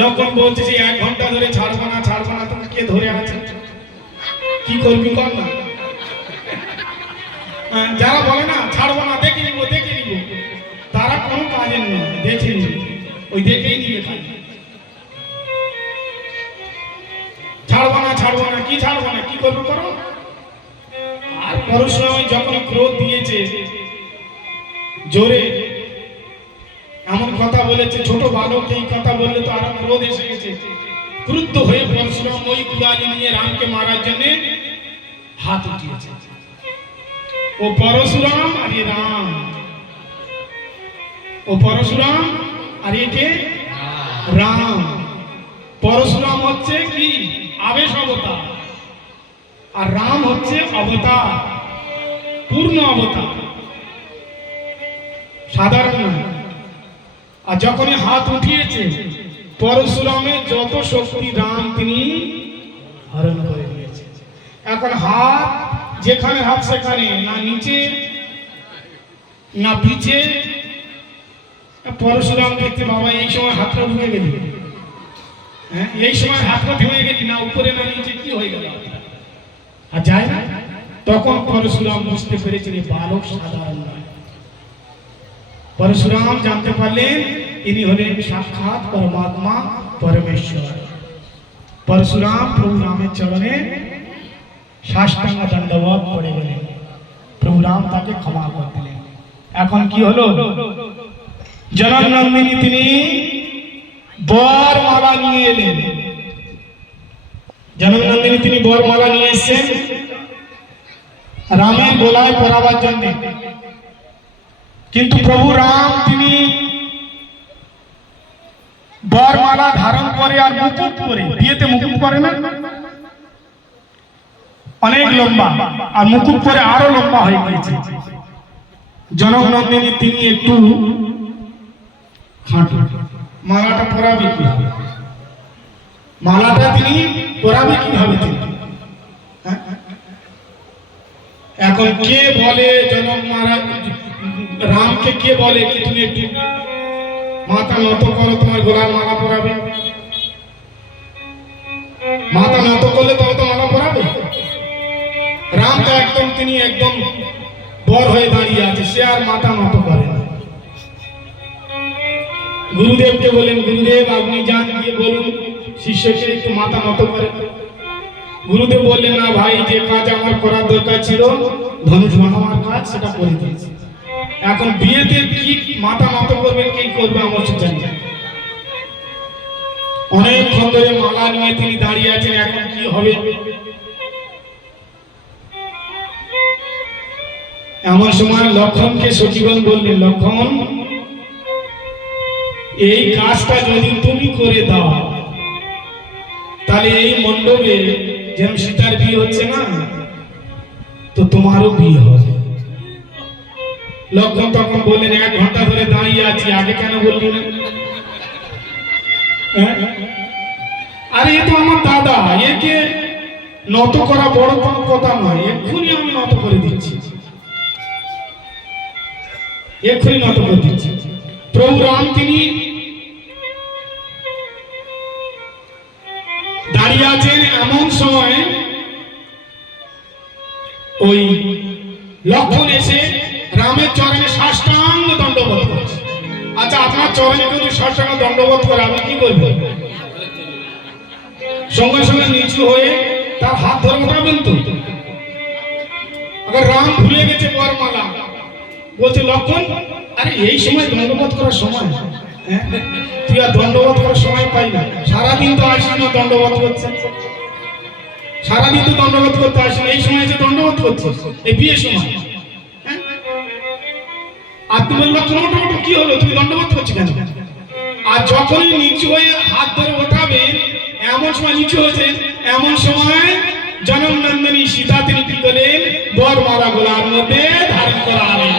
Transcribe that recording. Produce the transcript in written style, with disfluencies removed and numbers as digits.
লক্ষণ বলছে যে 1 ঘন্টা ধরে ছাড়বো না তোকে কে ধরে আছে, কি করবি কর না। যারা বলে না ছাড়বো না দেখে নিব তারা কোনো কাজের নয়, দেখে নিবে, ওই দেখেই নিবে কাজ। ছাড়বো না কি ছাড়বো না, কি করবো করো। আর পরশুরাম যখন ক্রোধ দিয়েছে জোরে, এমন কথা বলেছে, ছোট বালক এই কথা বললে তো আরো ক্রোধ এসে গেছে। ক্রুদ্ধ হয়ে পরশুরাম ওই কুড়ালি নিয়ে রামকে মারার জন্য হাত উঠিয়েছে। ও পরশুরাম আর এ রাম, ও পরশুরাম আর একে রাম। পরশুরাম হচ্ছে কি আবেশ অবতার, আর রাম হচ্ছে অবতার, পূর্ণ অবতার, সাধারণ নয়। আর যখনই হাত উঠিয়েছে পরশুরামের যত শক্তি রাম তিনি হরণ করে নিয়েছে। এখন হাত যেখানে হাত সেখানে, না নিচে না পিছে। পরশুরাম দেখতে বাবা এই সময় হাতটা ঢুকে গেলি, হ্যাঁ এই সময় হাতটা ঢুকে গেলি, না উপরে না নিচে, কি হয়ে গেল আর যায় না। তখন পরশুরাম বুঝতে পেরেছেন বালক সাধারণ নয়। পরশুরাম জানতে পারলেন ইনি হলেন সাক্ষাৎ পরমাত্মা পরমেশ্বর। পরশুরাম প্রভু রামের চরণে সাষ্টাঙ্গ দণ্ডবত পড়ে গেলেন, প্রভু রাম তাকে ক্ষমা করে দিলেন। এখন কি হলো, জনকনন্দিনী তিনি বরমালা নিয়ে এলেন। জনকনন্দিনী তিনি বরমালা নিয়ে এসেছেন রামের গলায় পরাবার জন্য। কিন্তু প্রভু রাম তিনি বরমালা ধারণ করে আর মুকুট পরে, বিয়েতে মুকুট পরে না, অনেক লম্বা, আর মুকুট পরে আরো লম্বা হয়ে গিয়েছে। জনকনন্দিনী তিনি একটু খাঁটো, মালাটা পরাবে কিভাবে, মালাটা তিনি পরাবে কিভাবে তিনি। এখন কে বলে জনক মহারাজ রামকে, কে বলে কি তুমি একটু মাথা নত করো, তোমার গলার মালা পরাবে। মাথা নত করলে তবে তো মালা পরাবে। রাম তো একদম তিনি একদম বর হয়ে দাঁড়িয়ে আছে, সে আর মাথা নত করে না। গুরুদেবকে বলেন, গুরুদেব আপনি যান গিয়ে বলুন শিষ্যকে একটু মাথা নত করে। গুরুদেব বললেন, না ভাই, যে কাজ আমার করার দরকার ছিল ধনুষ বানাবার কাজ, সেটা করে দিয়েছি। এখন বিয়েতে কি মাথা নত করবে, কি করবে আমার জানি না। অনেকক্ষণ ধরে মালা নিয়ে তিনি দাঁড়িয়ে আছেন, এখন কি হবে। এমন সময় লক্ষণকে সচিবন বললেন, লক্ষণ এই কাজটা যদি তুমি করে দাও তাহলে এই মণ্ডপে যেমন সীতার বিয়ে হচ্ছে না, তো তোমারও বিয়ে হবে। লক্ষণ তখন বললেন, 1 ঘন্টা ধরে দাঁড়িয়ে আছি, আগে কেন বললি না? আরে এ তো আমার দাদা, একে নত করা বড় কোনো কথা নয়, এক্ষুনি আমি নত করে দিচ্ছি, এক্ষুনি নত করে দিচ্ছি। প্রভু রাম তিনি দাঁড়িয়ে আছেন, এমন সময় ওই লক্ষণ এসে রামের চরণে সাষ্টাঙ্গ দণ্ডবোধ করছে। আচ্ছা, আপনার চরণে যদি সাষ্টাঙ্গ দণ্ডবোধ করে আপনি কি করবেন? সঙ্গে সঙ্গে নিচু হয়ে তার হাত ধরে উঠাবেন তো? আবার রাম ভুলে গেছে বরমালা, বলছে লক্ষণ, আরে এই সময় দণ্ডবোধ করার সময়, হ্যাঁ তুই আর দণ্ডবোধ করার সময় পাই না, সারাদিন তো আসি না দণ্ডবোধ করছে, সারাদিন তো দণ্ডবোধ করতে আসি না, এই সময় যে দণ্ডবোধ করছে এই বিয়ের সময়। আর তুমি লক্ষণ ওঠো, কি হলো, তুমি দণ্ডবোধ করছো কেন? আর যখনই নিচু হয়ে হাত ধরে ওঠাবে, এমন সময় নিচু হয়েছে, এমন সময় জনকনন্দিনী সীতা তিনি কি করলেন, বরমালা গলার মধ্যে ধারণ করা হলেন।